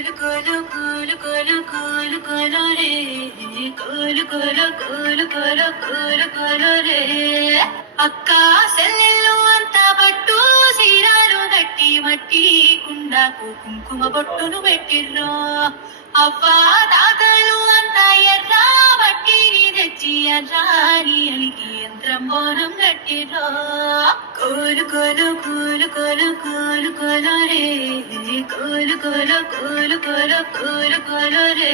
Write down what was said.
కోలు కోలు కోలు కోలు కోలు రే కోలు కోలు కోలు కోలు కోలు కోలు రే అక్క సెల్లెళ్ళు అంతా పట్టు సీరాలు గట్టి మట్టి కుండకు కుంకుమ బొట్టును పెట్టిర్రో అవ్వ తాతలు అంతా ఎర్రా మట్టిని తెచ్చి ఎర్రాని అలిగి యంత్రం బోనం కట్టిర్రో కోలు కోలు కోలు కోలు కోలు కోలు రే కోలు కోలు కోలు కోలు కోలు కోలు రే